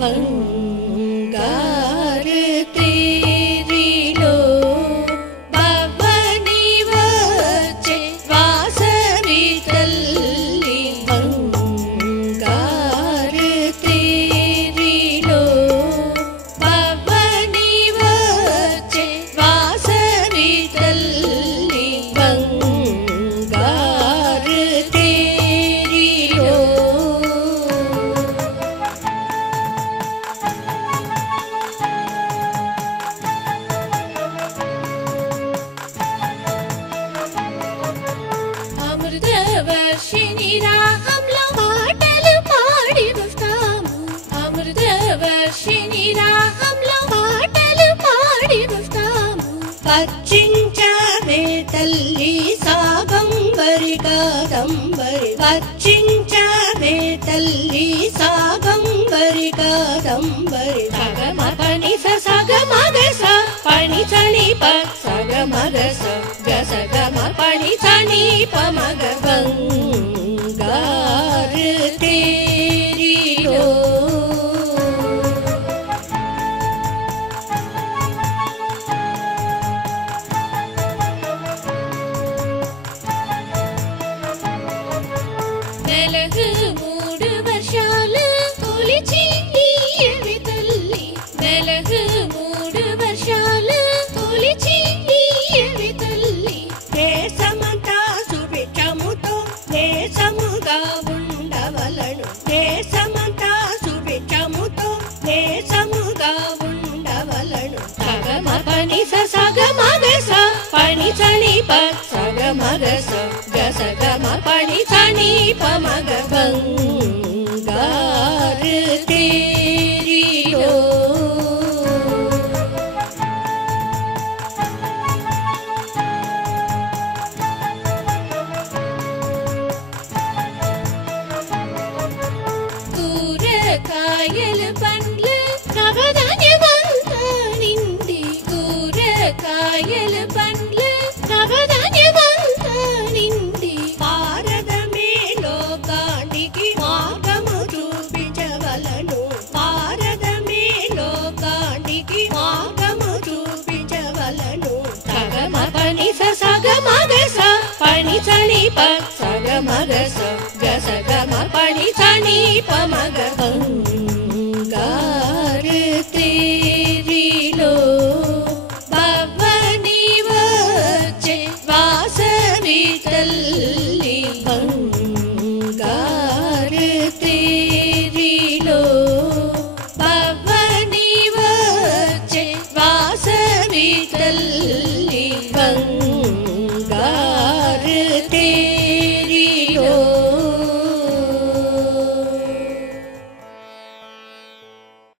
बंगार तेरीलो भवनी वच्चे वासवी तल्ली बंगार तेरीलो भवनी वच्चे वासवी तल्ली बंगार तेरीलो అమృతవర్షిణి రాగంలో పాటలు పాడి వస్తాము అమృతవర్షిణి రాగంలో పాటలు పాడి వస్తాము పచ్చించవే తల్లి సాగంబరి కాదంబరి పచ్చించవే తల్లి సాగంబరి కాదంబరి సగమపని సగమగస పని చని ప సగమగస గసగమపని చని పమగ बंगार तेरीलो నెలకు 3 వర్షాలు కొలిచి నీయవి తల్లి నెలకు 3 వర్షాలు కొలిచి నీయవి తల్లి దేశమంతా సుభిక్షముతో దేశముగా ఉండవలను దేశమంతా సుభిక్షముతో దేశముగా ఉండవలను సగమపని సగమగస పని చని ప సగమగస గసగమపని చని పమగ बंगार तेरीलो కూరగాయల పండ్లు నవధాన్యమంతా నిండి కూరగాయల పండ్లు నవధాన్యమంతా నిండి భారతమే లోకానికి మార్గము చూపించవలను భారతమే లోకానికి మార్గము చూపించవలను సగమపని సగమగస పని చని ప సగమగస గసగమపని చని పమగ बंगार तेरीलो भवनी वच्चे वासवी तल्ली बंगार तेरीलो भवनी वच्चे वासवी तल्ली